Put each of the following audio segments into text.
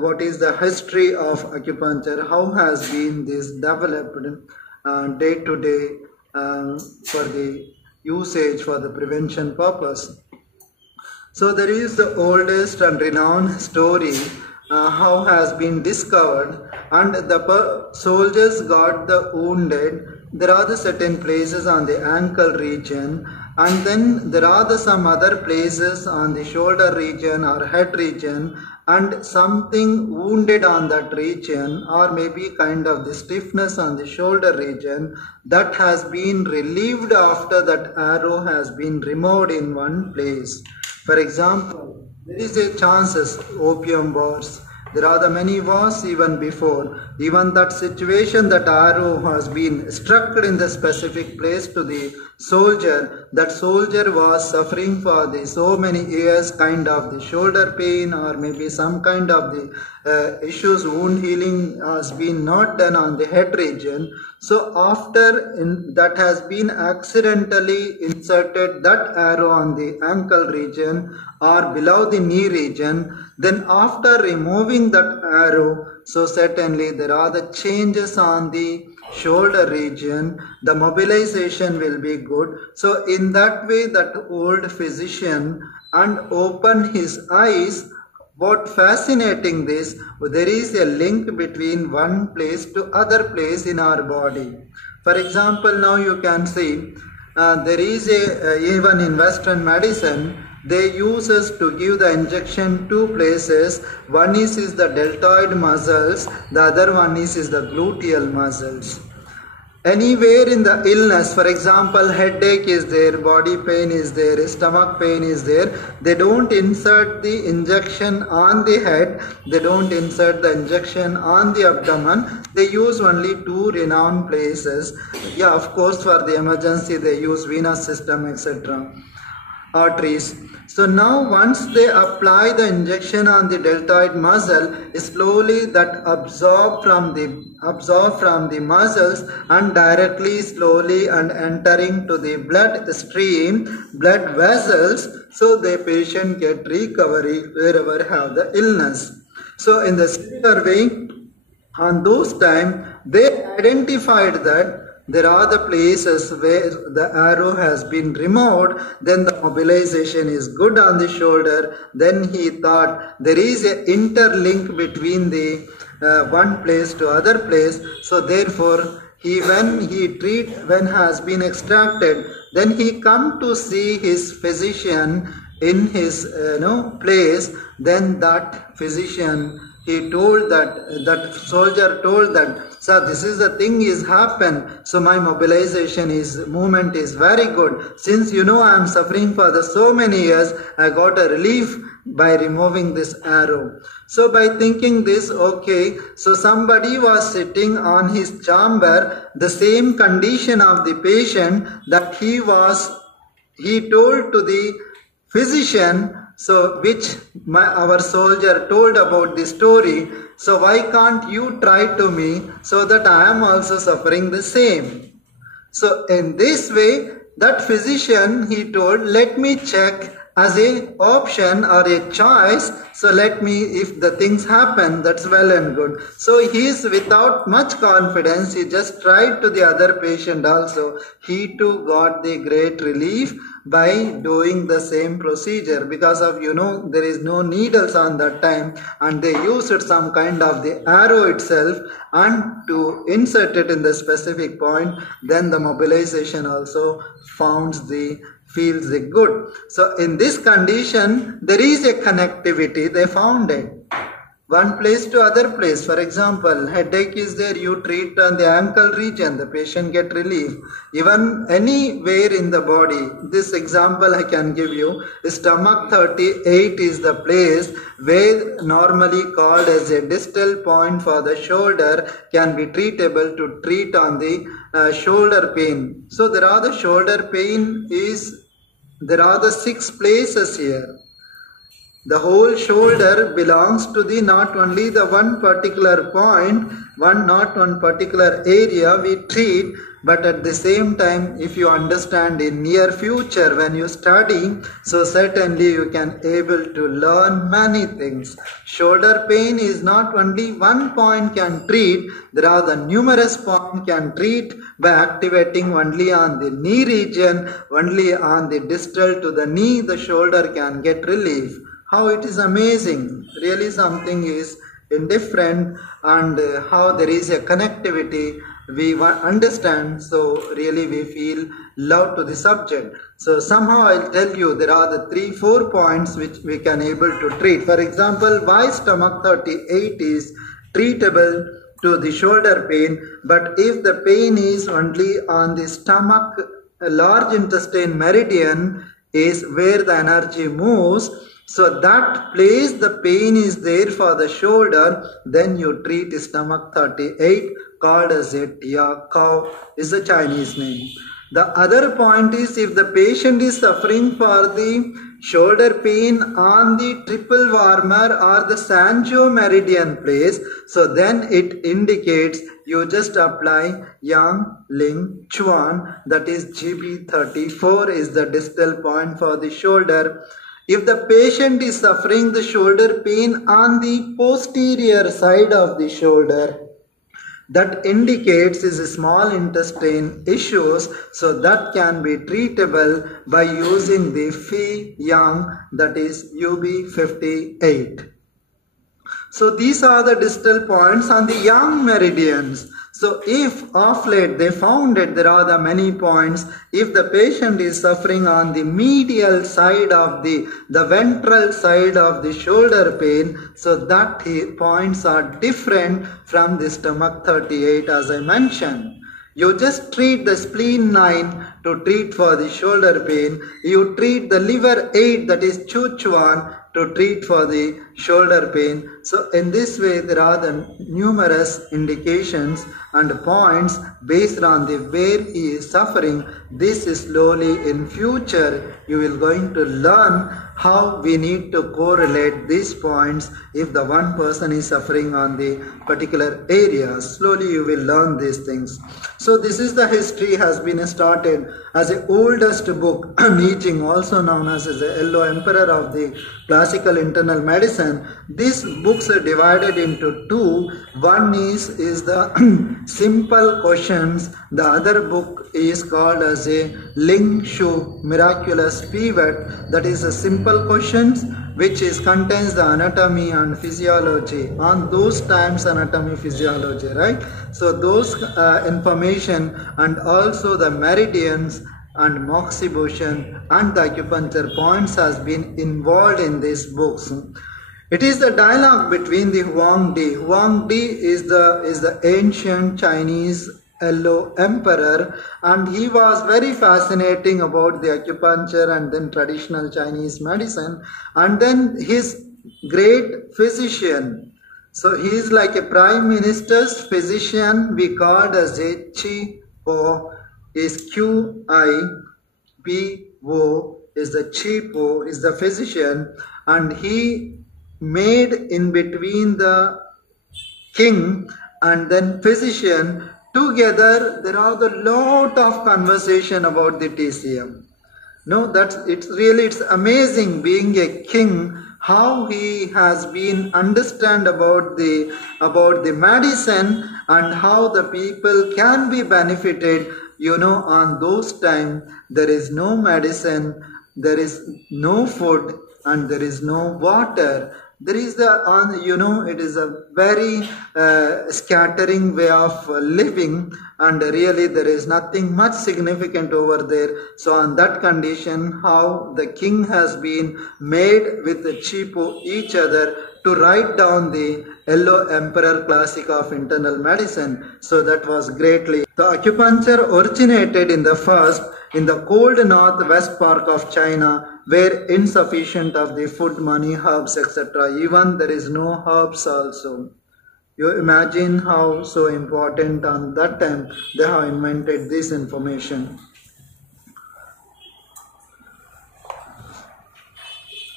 what is the history of acupuncture, how has been this developed day to day for the usage for the prevention purpose. So there is the oldest and renowned story how has been discovered, and the soldiers got the wounded. There are the certain places on the ankle region, and then there are the some other places on the shoulder region or head region, and something wounded on that region, or maybe kind of the stiffness on the shoulder region, that has been relieved after that arrow has been removed in one place. For example, there is a chances opium wars. There are the many wars even before. Even that situation, that arrow has been struck in the specific place to the soldier. That soldier was suffering for the so many years, kind of the shoulder pain, or maybe some kind of the issues, wound healing has been not done on the head region. So after that has been accidentally inserted that arrow on the ankle region or below the knee region, then after removing that arrow, so certainly there are the changes on the shoulder region, the mobilization will be good. So in that way, that old physician and open his eyes. What fascinating this, there is a link between one place to other place in our body. For example, now you can see there is even in Western medicine, they use us to give the injection two places. One is the deltoid muscles, the other one is the gluteal muscles. Anywhere in the illness, for example, headache is there, body pain is there, stomach pain is there, they don't insert the injection on the head, they don't insert the injection on the abdomen, they use only two renowned places. Yeah, of course, for the emergency they use venous system, etc., arteries. So now once they apply the injection on the deltoid muscle, slowly that absorb from the muscles and directly slowly and entering to the blood stream, blood vessels, so the patient get recovery wherever have the illness. So in the similar way, on those time they identified that there are the places where the arrow has been removed, then the mobilization is good on the shoulder. Then he thought there is an interlink between the one place to other place. So therefore, when has been extracted, then he come to see his physician in his place. Then that physician, he told that soldier told that, sir, this is the thing is happened. So my mobilization movement is very good. Since I am suffering for so many years, I got a relief by removing this arrow. So by thinking this, okay, so somebody was sitting on his chamber, the same condition of the patient that he told to the physician, so which our soldier told about the story. So why can't you try to me so that I am also suffering the same? So in this way, that physician, he told, let me check as a option or a choice. So let me, if the things happen, that's well and good. So he is without much confidence. He just tried to the other patient also. He too got the great relief by doing the same procedure, because of there is no needles on that time, and they used some kind of the arrow itself and to insert it in the specific point. Then the mobilization also feels good. So in this condition, there is a connectivity they found it. One place to other place. For example, headache is there, you treat on the ankle region, the patient get relief. Even anywhere in the body, this example I can give you, stomach 38 is the place where normally called as a distal point for the shoulder can be treatable to treat on the shoulder pain. So there are the shoulder pain there are the 6 places here. The whole shoulder belongs to not only the one particular point, not one particular area we treat, but at the same time, if you understand in near future when you study, so certainly you can able to learn many things. Shoulder pain is not only one point can treat, there are the numerous points can treat by activating only on the knee region, only on the distal to the knee, the shoulder can get relief. How it is amazing, really something is indifferent, and how there is a connectivity we understand, so really we feel love to the subject. So somehow I'll tell you there are the 3-4 points which we can able to treat. For example, why stomach 38 is treatable to the shoulder pain, but if the pain is only on the stomach, large intestine meridian is where the energy moves, so that place the pain is there for the shoulder, then you treat stomach 38, called as a Tia cow is the Chinese name. The other point is, if the patient is suffering for the shoulder pain on the triple warmer or the Sanjo meridian place, so then it indicates you just apply Yang Ling Chuan, that is GB34 is the distal point for the shoulder. If the patient is suffering the shoulder pain on the posterior side of the shoulder, that indicates is a small intestine issues, so that can be treatable by using the Phi Yang, that is UB58. So these are the distal points on the Yang meridians. So if of late they found that there are the many points, if the patient is suffering on the medial side of the ventral side of the shoulder pain, so that points are different from the stomach 38 as I mentioned. You just treat the spleen 9 to treat for the shoulder pain. You treat the liver 8, that is Chuchuan, to treat for the shoulder pain. So in this way there are the numerous indications and points based on the where he is suffering. This is slowly in future you will going to learn how we need to correlate these points if the one person is suffering on the particular area. Slowly you will learn these things. So this is the history has been started as the oldest book, I Ching, also known as the Yellow Emperor of the classical internal medicine. These books are divided into two. One is the simple questions. The other book is called as a Ling Shu Miraculous Pivot, that is a simple questions which is contains the anatomy and physiology on those times, anatomy physiology, right? So those information and also the meridians and moxibustion and the acupuncture points has been involved in these books. It is the dialogue between the Huang Di. Huang Di is the ancient Chinese Yellow Emperor, and he was very fascinating about the acupuncture and then traditional Chinese medicine, and then his great physician. So he is like a prime minister's physician, we called as a Qi Po, is Qipo, is the Qi is the physician, and he made in between the king and then physician together. There are the lot of conversation about the TCM. No, it's amazing being a king, how he has been understand about the medicine and how the people can be benefited. You know, on those time there is no medicine, there is no food, and there is no water. There is it is a very scattering way of living, and really there is nothing much significant over there. So on that condition, how the king has been made with the cheapo each other to write down the Yellow Emperor Classic of Internal Medicine. So that was greatly. The acupuncture originated in the cold northwest part of China, where insufficient of the food, money, herbs, etc. Even there is no herbs also. You imagine how so important on that time they have invented this information.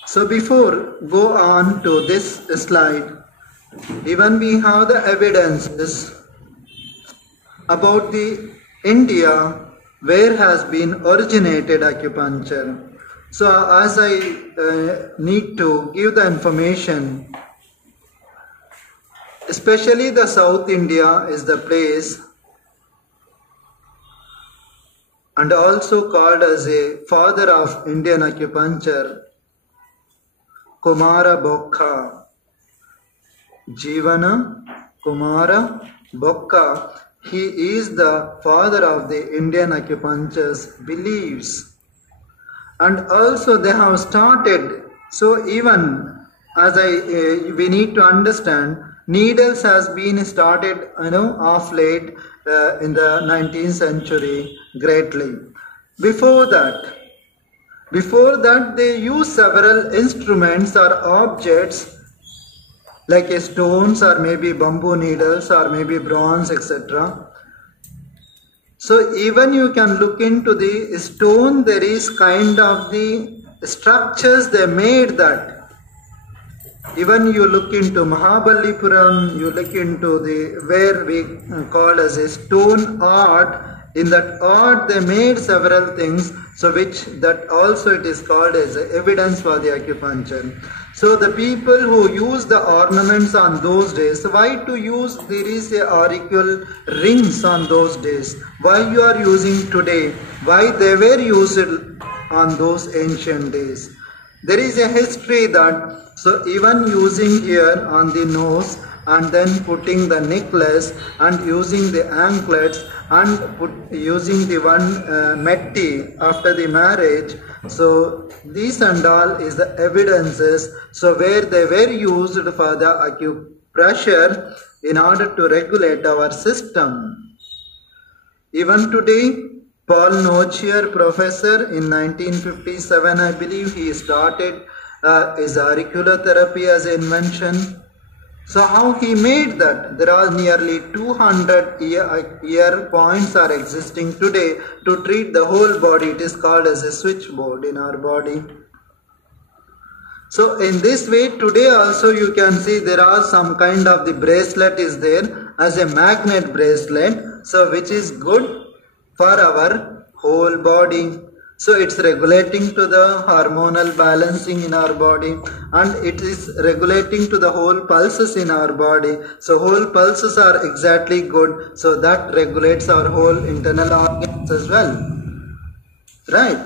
So before go on to this slide, even we have the evidences about the India, where has been originated acupuncture. So as I need to give the information, especially the South India is the place and also called as a father of Indian acupuncture, Kumara Bokka, Jivana Kumara Bokka. He is the father of the Indian acupuncture's beliefs. And also they have started, so even as we need to understand, needles has been started, of late in the 19th century greatly. Before that they use several instruments or objects like stones or maybe bamboo needles or maybe bronze, etc. So even you can look into the stone, there is kind of the structures they made that. Even you look into Mahabalipuram, you look into the where we call as a stone art. In that art they made several things, so which that also it is called as evidence for the acupuncture. So the people who use the ornaments on those days, why to use there is a auricle rings on those days? Why you are using today? Why they were used on those ancient days? There is a history that, so even using here on the nose and then putting the necklace and using the anklets and using the one metti after the marriage, so these and all is the evidences, so where they were used for the acupressure in order to regulate our system. Even today, Paul Nochier, professor, in 1957, I believe, he started his auricular therapy as an invention. So how he made that? There are nearly 200 ear points are existing today to treat the whole body. It is called as a switchboard in our body. So in this way, today also you can see there are some kind of the bracelet is there as a magnet bracelet, so which is good for our whole body. So it's regulating to the hormonal balancing in our body, and it is regulating to the whole pulses in our body. So whole pulses are exactly good, so that regulates our whole internal organs as well. Right?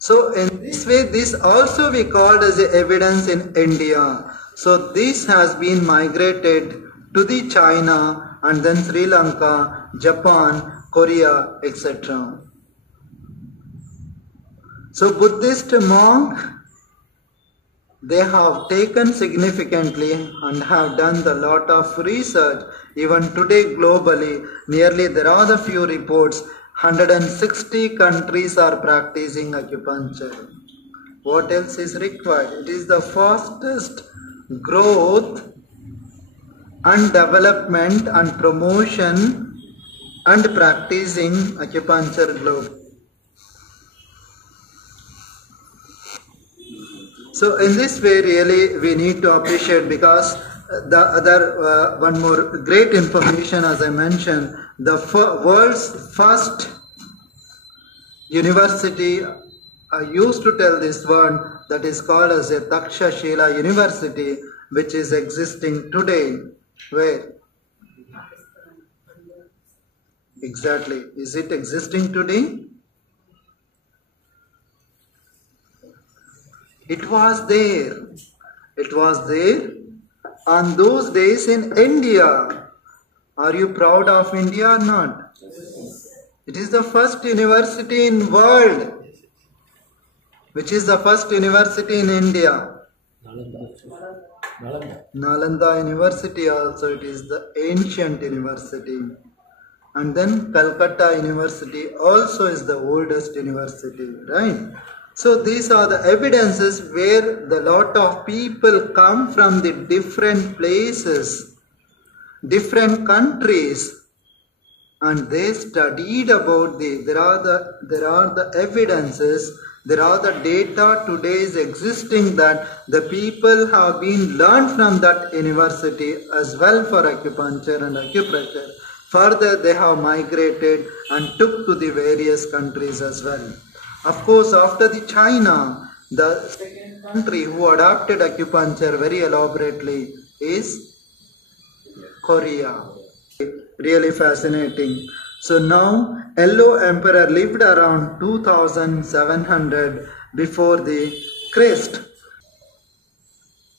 So in this way, this also we called as a evidence in India. So this has been migrated to the China and then Sri Lanka, Japan, Korea, etc. So Buddhist monk, they have taken significantly and have done a lot of research. Even today globally, nearly there are the few reports, 160 countries are practicing acupuncture. What else is required? It is the fastest growth and development and promotion and practicing acupuncture globe. So in this way really we need to appreciate, because the other one more great information, as I mentioned, the world's first university, I used to tell this word, that is called as a Takshashila University, which is existing today. Where? Exactly. Is it existing today? It was there. It was there on those days in India. Are you proud of India or not? It is the first university in world. Which is the first university in India? Nalanda University also. It is the ancient university. And then Calcutta University also is the oldest university, right? So these are the evidences where the lot of people come from the different places, different countries, and they studied about there are the evidences, there are the data today is existing that the people have been learned from that university as well for acupuncture and acupressure. Further, they have migrated and took to the various countries as well. Of course, after the China, the second country who adopted acupuncture very elaborately is Korea. Really fascinating. So now, Yellow Emperor lived around 2700 before the Christ.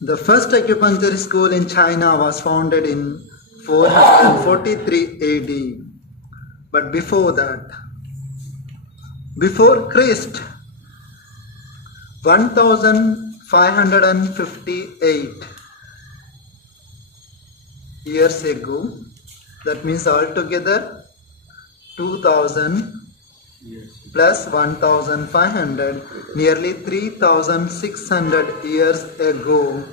The first acupuncture school in China was founded in 443 AD. But before that, before Christ, 1558 years ago, that means altogether 2000 plus 1500, nearly 3600 years ago,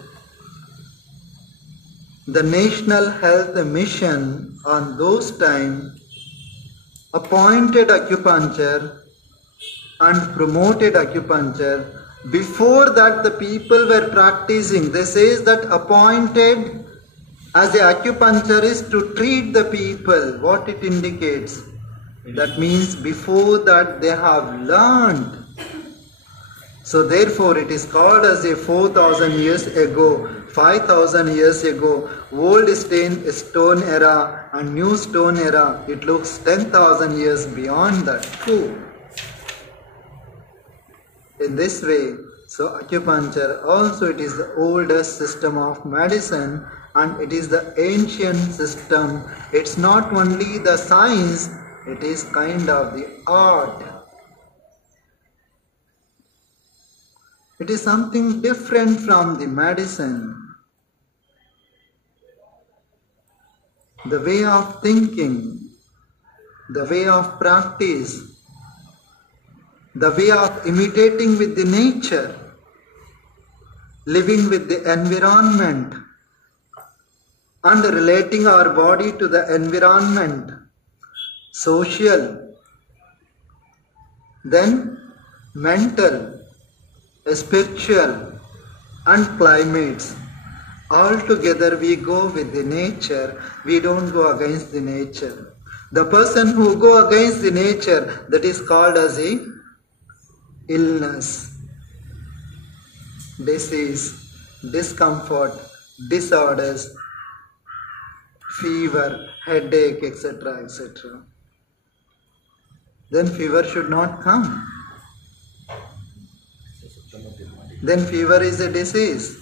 the National Health Mission on those time appointed acupuncture and promoted acupuncture. Before that, the people were practicing. They say that appointed as an acupuncturist to treat the people. What it indicates? That means before that they have learned. So therefore it is called as a 4000 years ago, 5000 years ago, old stone era and new stone era. It looks 10,000 years beyond that too. In this way, so acupuncture also, it is the oldest system of medicine and it is the ancient system. It's not only the science, it is kind of the art. It is something different from the medicine. The way of thinking, the way of practice, the way of imitating with the nature, living with the environment and relating our body to the environment, social, then mental, spiritual and climates. All together we go with the nature, we don't go against the nature. The person who go against the nature, that is called as a illness, disease, discomfort, disorders, fever, headache, etc., etc. Then fever should not come. Then fever is a disease.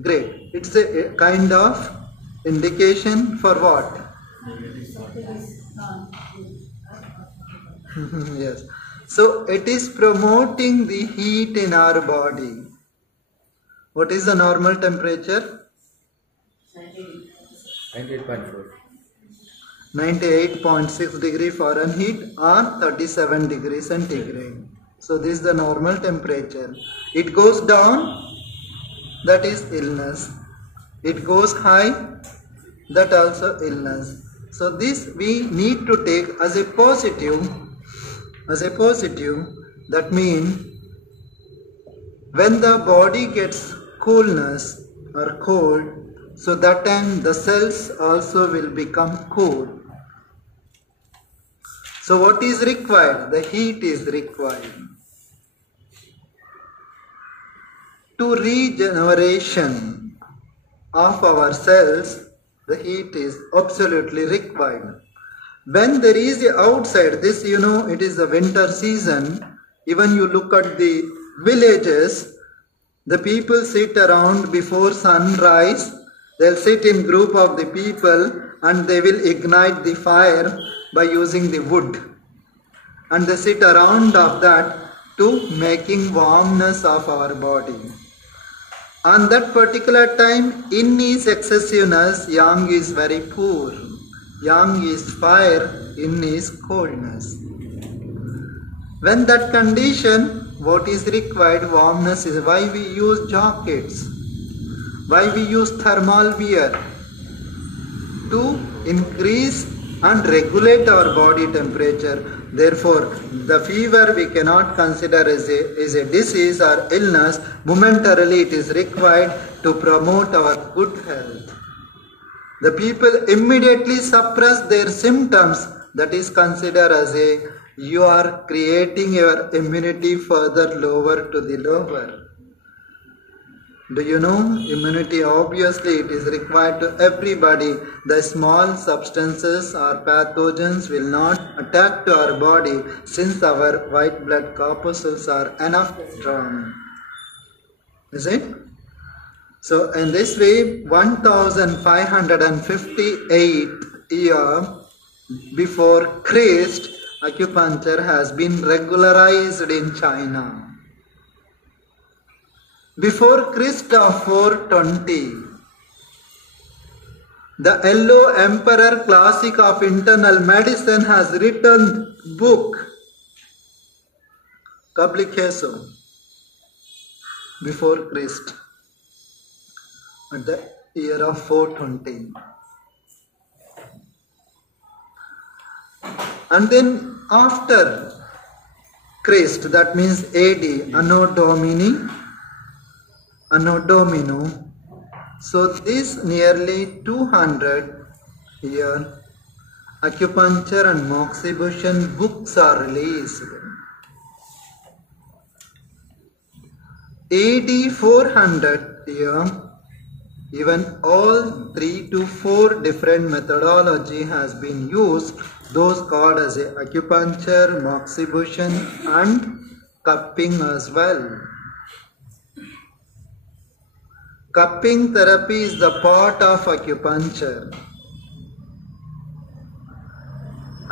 Great. It's a kind of indication for what? Yes. So it is promoting the heat in our body. What is the normal temperature? 98.4. 98.6 degree Fahrenheit or 37 degrees centigrade. So this is the normal temperature. It goes down, that is illness. It goes high, that also illness. So this we need to take as a positive. That means when the body gets coolness or cold, so that time the cells also will become cool. So what is required? The heat is required. To regeneration of our cells, the heat is absolutely required. When there is a outside, this it is the winter season, even you look at the villages, the people sit around before sunrise, they'll sit in group of the people and they will ignite the fire by using the wood. And they sit around of that to making warmness of our body. On that particular time, yin is excessiveness, yang is very poor. Yang is fire, yin is coldness. When that condition, what is required? Warmness is why we use jackets, why we use thermal wear, to increase and regulate our body temperature. Therefore, the fever we cannot consider as a disease or illness. Momentarily it is required to promote our good health. The people immediately suppress their symptoms. That is considered as you are creating your immunity further lower to the lower. Do you know, immunity obviously it is required to everybody. The small substances or pathogens will not attack to our body since our white blood corpuscles are enough strong. Is it? So in this way, 1558 years before Christ, acupuncture has been regularized in China. Before Christ of 420, the Yellow Emperor Classic of Internal Medicine has written book, publication, before Christ, at the year of 420. And then after Christ, that means AD, Anno Domino. So this nearly 200 year acupuncture and moxibustion books are released. AD 400 year, even all 3 to 4 different methodology has been used, those called as acupuncture, moxibustion and cupping as well. Cupping therapy is the part of acupuncture,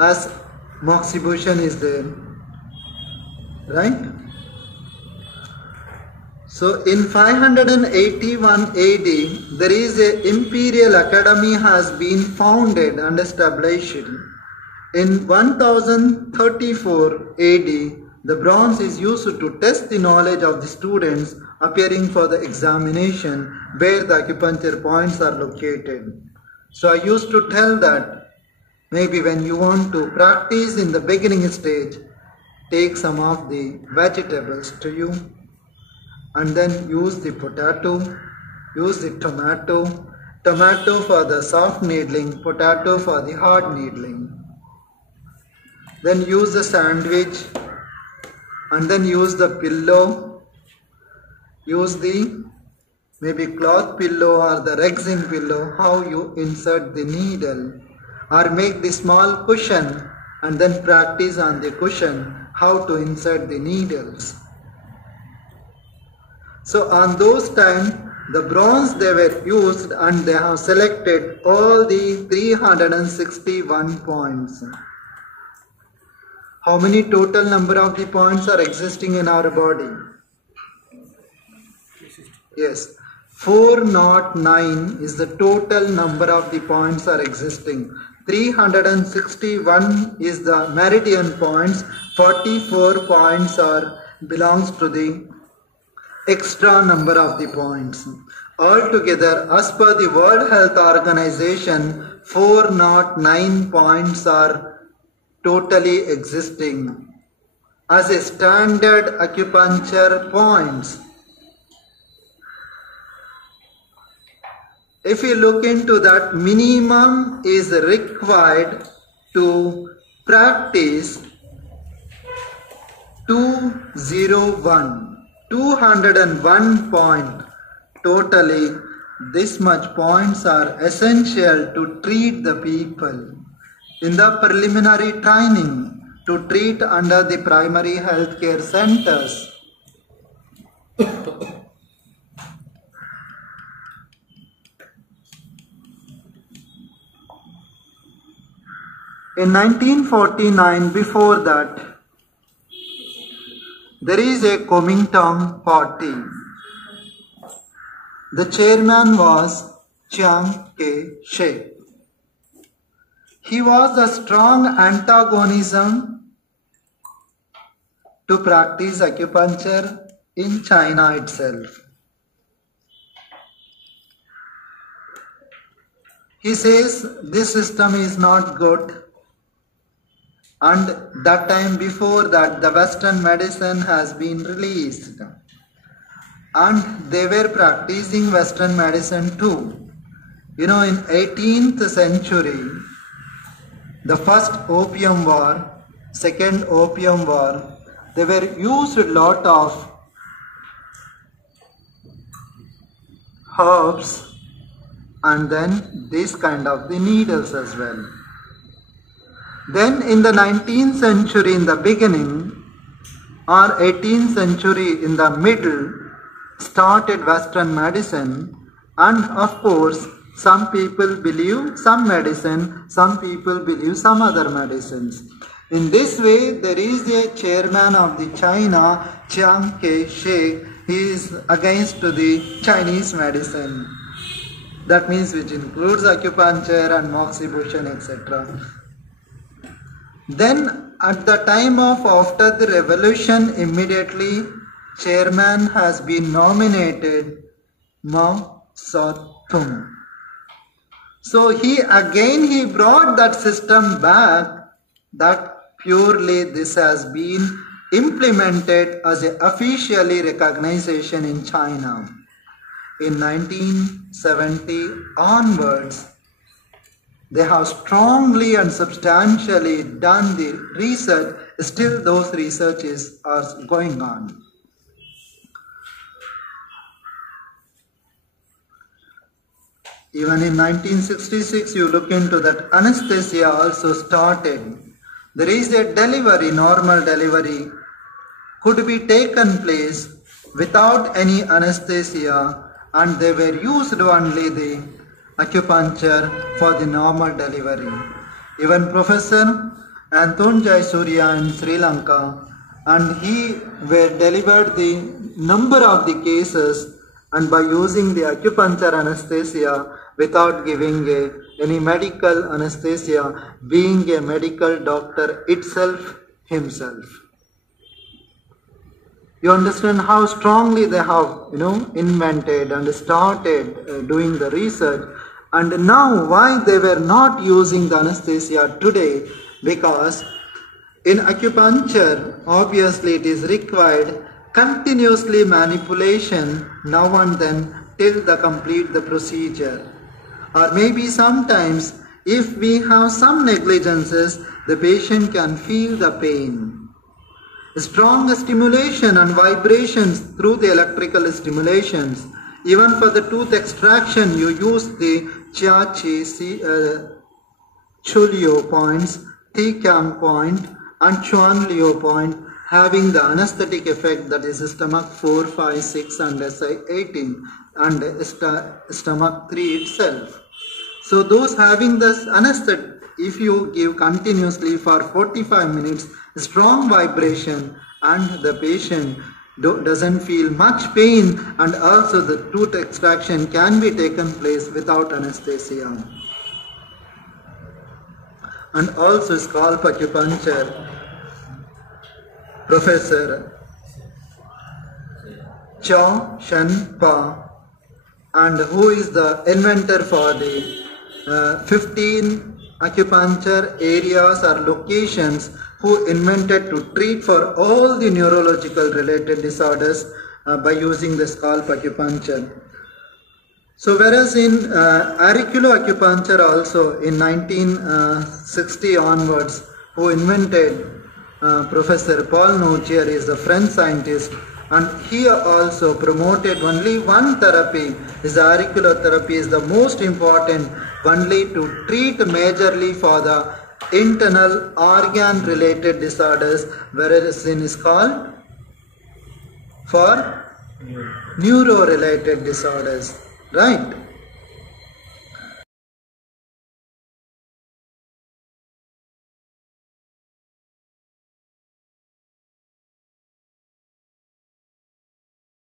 as moxibustion is there, right? So in 581 AD, there is a imperial academy has been founded and established. In 1034 AD, the bronze is used to test the knowledge of the students appearing for the examination where the acupuncture points are located. So I used to tell that maybe when you want to practice in the beginning stage, take some of the vegetables to you and then use the potato, use the tomato for the soft needling, potato for the hard needling. Then use the sandwich and then use the pillow. Use the maybe cloth pillow or the resin pillow, how you insert the needle, or make the small cushion and then practice on the cushion how to insert the needles. So on those times, the bronze they were used and they have selected all the 361 points. How many total number of the points are existing in our body? Yes, 409 is the total number of the points are existing. 361 is the meridian points, 44 points belongs to the extra number of the points. Altogether, as per the World Health Organization, 409 points are totally existing as a standard acupuncture points. If you look into that, minimum is required to practice 201 point. Totally, this much points are essential to treat the people in the preliminary training to treat under the primary health care centers. In 1949, before that, there is a Kuomintang party. The chairman was Chiang Kai-shek. He was a strong antagonism to practice acupuncture in China itself. He says this system is not good. And that time before that, the Western medicine has been released. And they were practicing Western medicine too. You know, in 18th century, the first opium war, second opium war, they were used a lot of herbs and then this kind of the needles as well. Then in the 19th century in the beginning or 18th century in the middle started Western medicine, and of course some people believe some medicine, some people believe some other medicines. In this way, there is a chairman of the China, Chiang Kai-shek. He is against to the Chinese medicine. That means which includes acupuncture and moxibustion, etc. Then at the time of after the revolution, immediately chairman has been nominated Mao Zedong. So he brought that system back, that purely this has been implemented as an officially recognition in China. In 1970 onwards, they have strongly and substantially done the research. Still those researches are going on. Even in 1966, you look into that, anesthesia also started. There is a delivery, normal delivery, could be taken place without any anesthesia, and they were used only the acupuncture for the normal delivery. Even Professor Antonjai Surya in Sri Lanka, and he were delivered the number of the cases, and by using the acupuncture anesthesia without giving any medical anesthesia, being a medical doctor itself himself. You understand how strongly they have, invented and started doing the research. And now why they were not using the anesthesia today? Because in acupuncture, obviously it is required continuously manipulation now and then till the complete the procedure. Or maybe sometimes if we have some negligences, the patient can feel the pain. Strong stimulation and vibrations through the electrical stimulations. Even for the tooth extraction, you use the Chulio points, Tikam point and Chuanlio point, having the anesthetic effect, that is stomach 4, 5, 6 and SI 18 and stomach 3 itself. So those having this anesthetic, if you give continuously for 45 minutes, strong vibration, and the patient doesn't feel much pain, and also the tooth extraction can be taken place without anesthesia. And also scalp acupuncture, Professor Chow Shen Pa, and who is the inventor for the 15 acupuncture areas or locations, who invented to treat for all the neurological related disorders by using the scalp acupuncture. So whereas in auriculoacupuncture also in 1960 onwards, who invented Professor Paul Nochier is the French scientist, and he also promoted only one therapy, is auriculotherapy is the most important, only to treat majorly for the internal organ related disorders, whereas in is called for neuro related disorders, right?